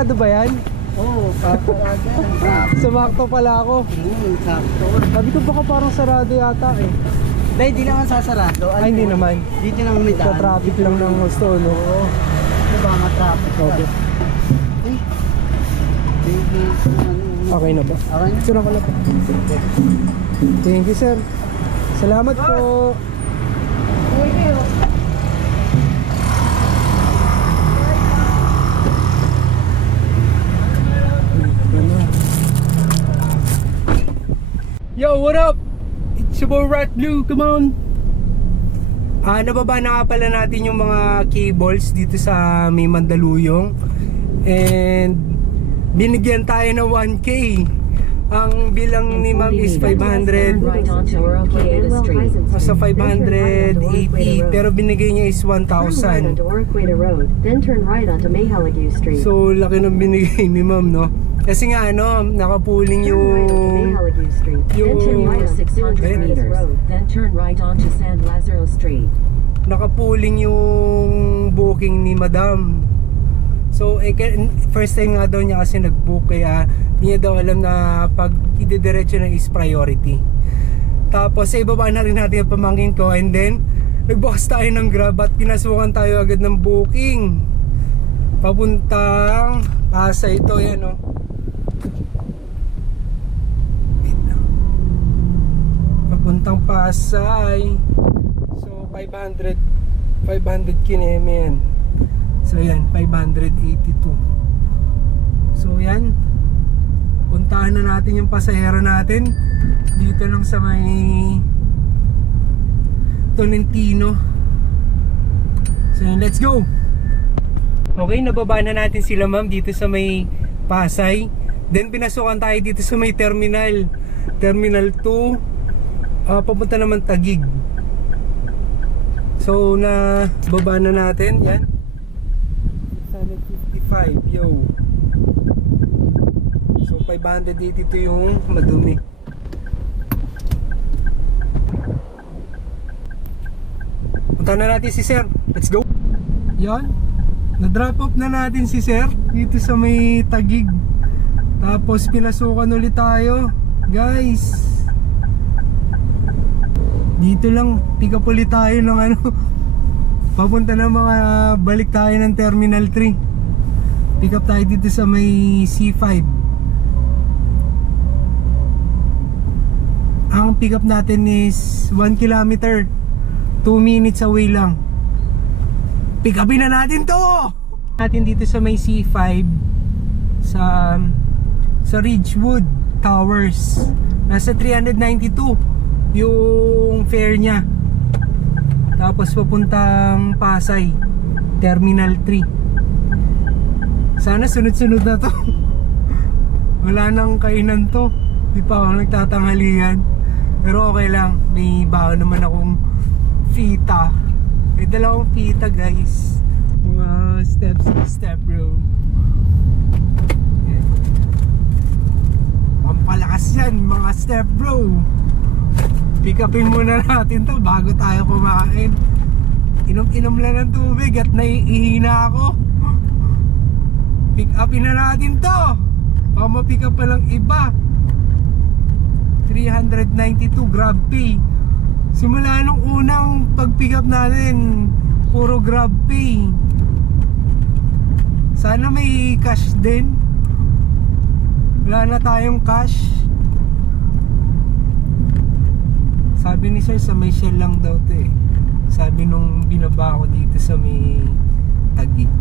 sarado ba yan? Oo, paparaga. Sumakto pala ako. Sakto. Sabi ko baka parang sarado yata eh. Dahil di naman sasarado. Ay, hindi naman. Dito naman may Sa daan. traffic lang ng gusto, no? Oo. Diba matraffic ka? Okay. Eh. Baby, Okay na ba? Okay na. Sura ko na po. Thank you, sir. Salamat po. Yo, what up? It's your boy Rat Blue, come on! Nababa na nga pala natin yung mga cables dito sa may Mandaluyong. And binigyan tayo ng 1K. Ang bilang ni ma'am is 500. Sa 580, pero binigay niya is 1,000. So laki ng binigay ni ma'am, no? Kasi nga ano, nakapuling yung nakapuling yung booking ni madam. So first time nga daw niya kasi nag-book, kaya hindi niya daw alam na pag idediretso na is priority. Tapos sa ibaba na rin natin yung pamangkin ko, and then nagbukas tayo ng Grab at pinasukan tayo agad ng booking papuntang Pasay. Ito yan, no? Papuntang Pasay. So 500 kineme yan. So yan, 582. So yan, puntahan na natin yung pasahero natin dito lang sa may Tolentino. So yan, let's go. Okay, nababa na natin sila ma'am dito sa may Pasay. Then pinasukan tayo dito sa may Terminal 2, papunta naman Taguig. So na baba na natin yan. 655, yo. So 582 yung madumi. Punta na natin si sir. Let's go. Yan, na-drop off na natin si sir dito sa may Taguig. Tapos pinasukan ulit tayo, guys. Dito lang, pick up ulit tayo ng ano, papunta na mga balik tayo ng Terminal 3. Pick up tayo dito sa may C5. Ang pick up natin is 1 kilometer, 2 minutes away lang. Pick upin na natin to! Natin dito sa may C5 sa Ridgewood Towers. Nasa 392 yung fare niya. Tapos papuntang Pasay Terminal 3. Sana sunod-sunod na to. Wala nang kainan to. Di pa ako nagtatanghalian. Pero okay lang, may baon naman akong fita. May dalawang fita, guys. Mga step bro. Pampalakas yan, mga step bro. Pick upin muna natin to bago tayo kumain. Inom-inom lang ng tubig at naiihina ako. Pick upin na natin to. Baka ma-pick up pa lang iba. 392 Grab Pay. Simula nung unang pag-pick up natin, puro Grab Pay. Sana may cash din. Wala na tayong cash. Sabi ni sir sa may Shell lang daw to eh. Sabi nung binaba ko dito sa may Taguig.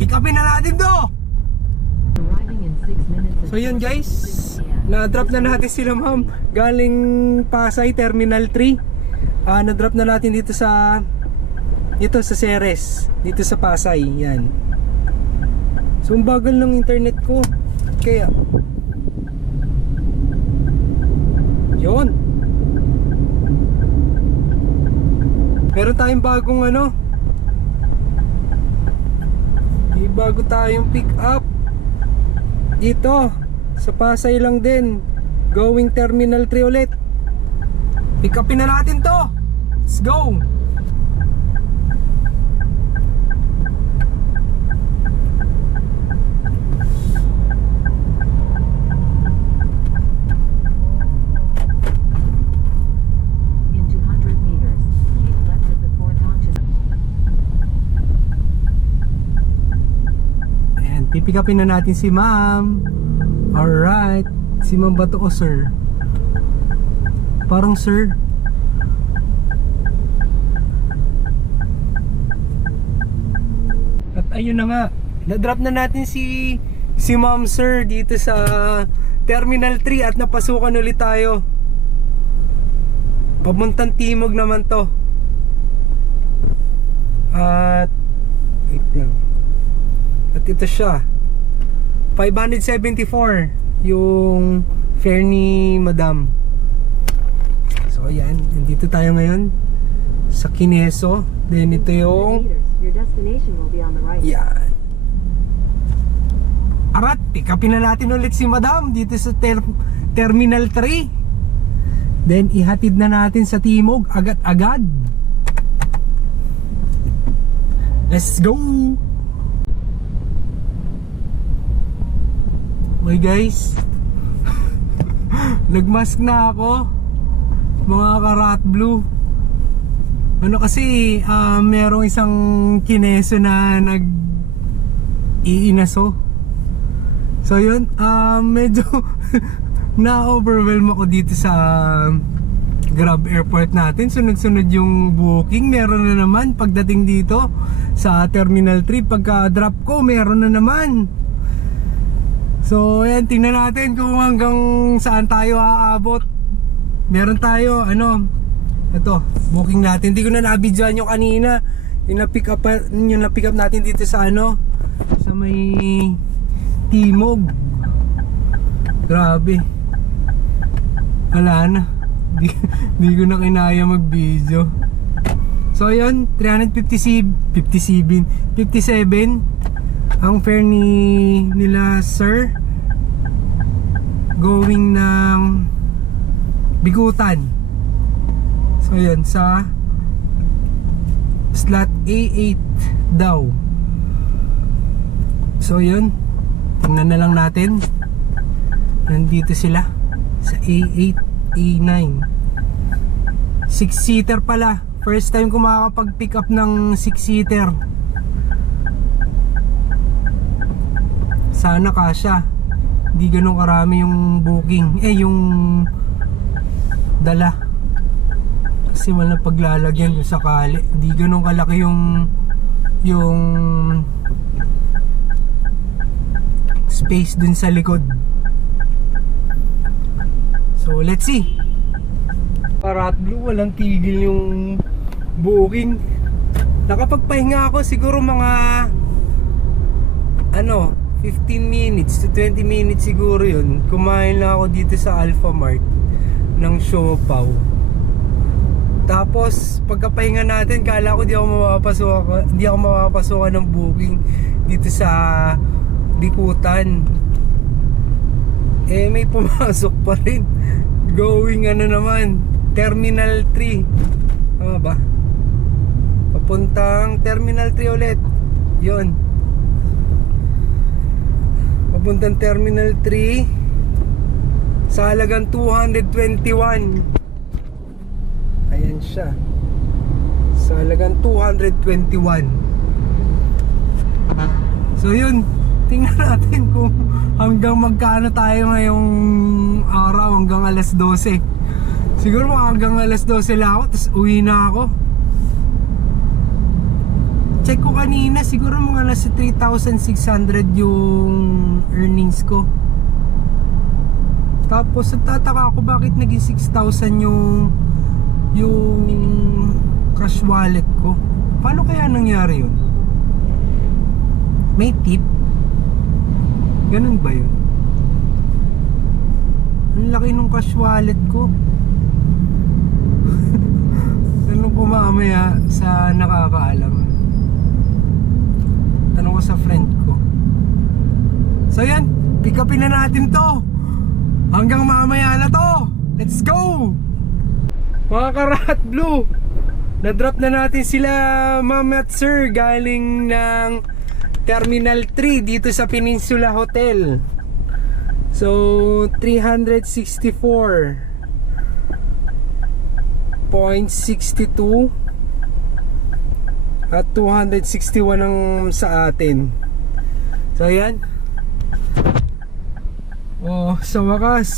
Pick upin na natin to! So yun guys, na-drop na natin sila ma'am galing Pasay Terminal 3. Na-drop na natin dito sa Ceres, dito sa Pasay. Yan. So ang bagal ng internet ko, kaya yun. Meron tayong bagong ano, may bago tayong pick up dito sa Pasay lang din, going Terminal 3 ulit. Pick upin na natin to. Let's go. Pipick upin na natin si ma'am. Alright. Si ma'am ba to o sir? Parang sir. At ayun na nga, na-drop na natin si ma'am sir dito sa Terminal 3 at napasukan ulit tayo. Papuntang Timog naman to. At wait lang. At ito siya, 574 yung fare ni madam. So ayan, nandito tayo ngayon sa Kineso. Then ito yung Your destination will be on the right. yan. Arat, pick upin na natin ulit si madam dito sa Terminal 3. Then ihatid na natin sa Timog agad-agad. Let's go! Okay guys, nagmask na ako, mga karat blue. Ano kasi, merong isang Kineso na nag-iinaso. So yun, medyo na-overwhelm ako dito sa Grab Airport natin. Sunod-sunod yung booking. Meron na naman pagdating dito sa Terminal 3. Pagka drop ko, meron na naman. So ayan, tingnan natin kung hanggang saan tayo aabot. Meron tayo, ito, booking natin. Hindi ko na na-videoan yung kanina. Yung na-pick up natin dito sa sa may Timog. Grabe. Wala na. Hindi ko na kinaya mag-video. So yun, 57 ang fare nila sir, going ng Bigutan. So yun, sa slot A8 daw. So yun, tingnan na lang natin. Nandito sila sa A8, A9. 6-seater pala. First time ko makakapag-pick up ng 6-seater. Sana kasya. Hindi ganun karami yung booking. Yung dala. Kasi wala paglalagyan kung sakali. Hindi ganun kalaki yung space dun sa likod. So let's see. Karat blue, walang tigil yung booking. Nakapagpahinga ako siguro mga 15 minutes to 20 minutes siguro yun. Kumain lang ako dito sa Alphamart ng siopaw. Tapos pagkapahinga natin, kala ko di ako mapapasukan ng booking dito sa Bikutan. May pumasok pa rin. Going naman, Terminal 3. Tama ba? Papuntang Terminal 3 ulit. Yun. Papuntang Terminal 3 sa halagang 221. Ayan siya. Sa halagang 221. So yun, tingnan natin kung hanggang magkano tayo ngayong araw, hanggang alas 12. Siguro hanggang alas 12 lang ako, tapos uwi na ako. Check ko kanina, siguro mga nasa 3,600 yung earnings ko. Tapos nagtataka ako bakit naging 6,000 yung cash wallet ko. Paano kaya nangyari yun? May tip? Ganun ba yun? Ang laki nung cash wallet ko. Tanong ko mamaya sa nakakaalam. Tanong ko sa friend ko. So yan, pick upin na natin to. Hanggang mamaya na to. Let's go! Mga karat blue, na-drop na natin sila ma'am at sir galing ng Terminal 3 dito sa Peninsula Hotel. So 364.62 at 261 ang sa atin. So ayan. Oh, sa wakas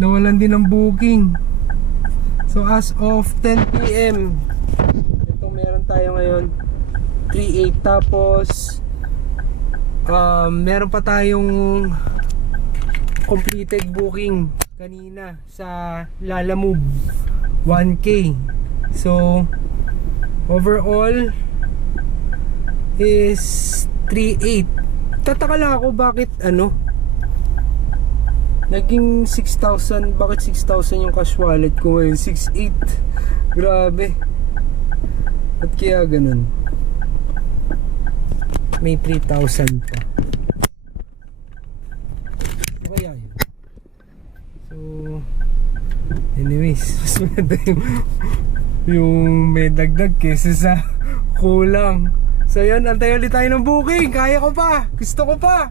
nawalan din ng booking. So as of 10 PM, ito meron tayo ngayon 3.8, tapos meron pa tayong completed booking kanina sa Lalamove 1K. So overall is 3.8. Tataka lang ako bakit naging 6,000. Bakit 6,000 yung cash wallet ko ngayon? 6.8. Grabe. At kaya ganun? May 3,000 pa. Ano kaya yun? So anyways, mas maganda yung may dagdag kesa sa kulang. So yun, antay ulit tayo ng booking. Kaya ko pa, gusto ko pa.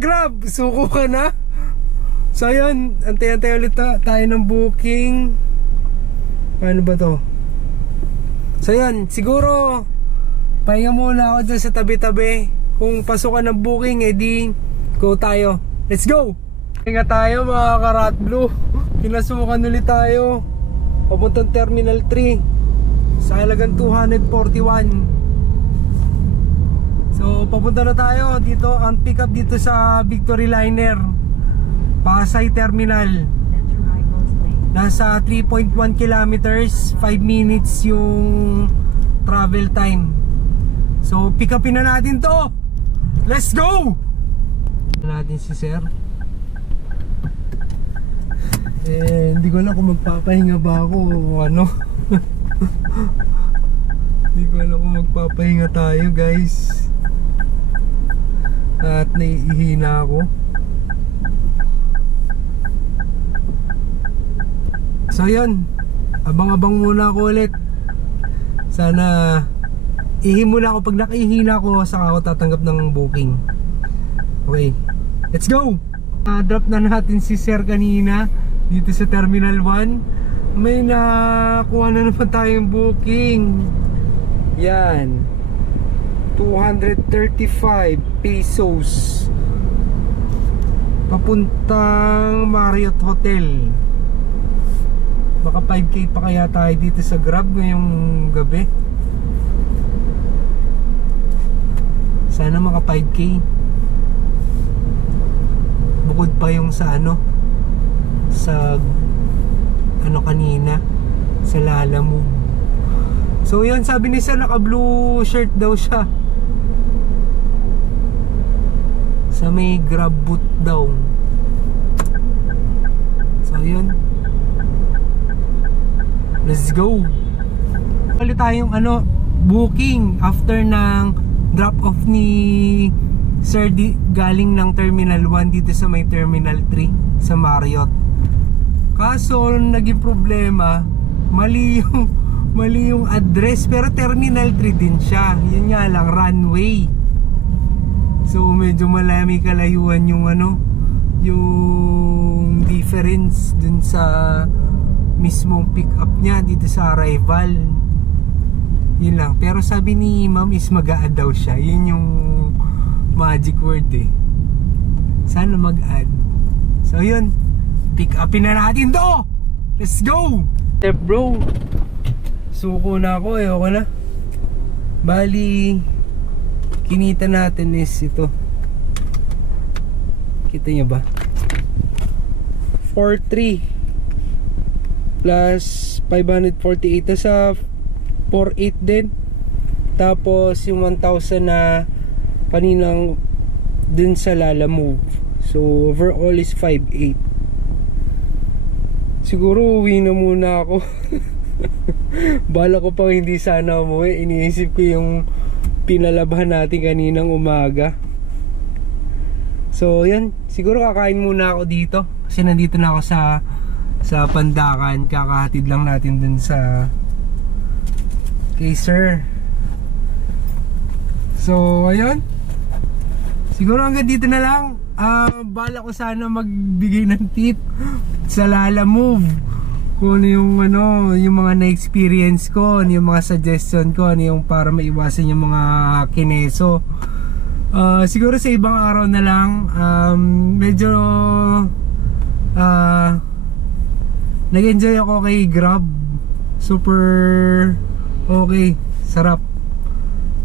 Grab, suko ka na. So yun, antay ulit tayo ng booking. Paano ba to? So yun, siguro pahinga muna ako dyan sa tabi-tabi. Kung pasukan ng booking, edi go tayo. Let's go! Pahinga tayo mga Karat Blue. Pinasukan ulit tayo papuntang Terminal 3 sa halagang 241. So papunta na tayo dito. Ang pick up dito sa Victory Liner Pasay Terminal. Enter right most lane. Nasa 3.1 kilometers, 5 minutes yung travel time. So pick upin na natin to. Let's go! Natin si Sir. Hindi ko alam kung magpapahinga ba ako o ano. Hindi ko alam kung magpapahinga tayo, guys. At naiihina ako. So yun, abang-abang muna ako ulit. Sana ihi muna ako. Pag nakihina ako, saka ako tatanggap ng booking. Okay, let's go! Drop na natin si Sir kanina dito sa Terminal 1. May nakuha na naman tayong booking. Yan, 235 pesos papuntang Marriott Hotel. Baka 5K pa kaya tayo dito sa Grab ngayong gabi. Sana maka 5K. Bukod pa yung sa kanina sa Lalamove. So yun, sabi ni Sir, naka blue shirt daw siya sa may Grab boot daw. So yun, let's go. Ulit tayong booking after ng drop off ni Sir galing ng Terminal 1 dito sa may Terminal 3 sa Marriott. Kaso naging problema, mali yung address, pero Terminal 3 din siya. Yun nga lang, runway. So medyo malami kalayuan yung yung difference dun sa mismong pick up niya dito sa arrival. Yun lang. Pero sabi ni ma'am is mag-a-add daw siya. Yun yung magic word eh. Sana mag-add. So yun, pick upin na natin to. Let's go! Step bro, suko na ako, ayoko na. Bali, kinita natin is ito. Kita nyo ba? 4.3 plus 548 sa 4.8 din. Tapos yung 1,000 na kaninang dun sa Lalamove. So overall is 5.8. Siguro uwi na muna ako. Bala ko pang hindi sana umuwi. Iniisip ko yung pinalabhan natin kaninang umaga. So yan, siguro kakain muna ako dito kasi nandito na ako sa Pandakan. Kakahatid lang natin dun sa kay Sir. So ayun, siguro hanggang dito na lang. Bala ko sana magbigay ng tip sa Lalamove kung yung yung mga na-experience ko, yung mga suggestion ko, yung para maiwasan yung mga kineso. Siguro sa ibang araw na lang. Medyo nag-enjoy ako kay Grab. Super okay, sarap.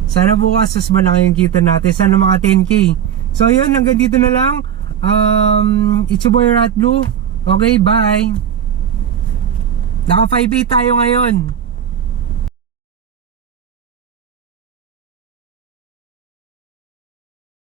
Sana bukas mas malaki yung kita natin. Sana maka 10k. So yun, hanggang dito na lang. It's your boy Rat Blue. Okay, bye. Naka 5A tayo ngayon.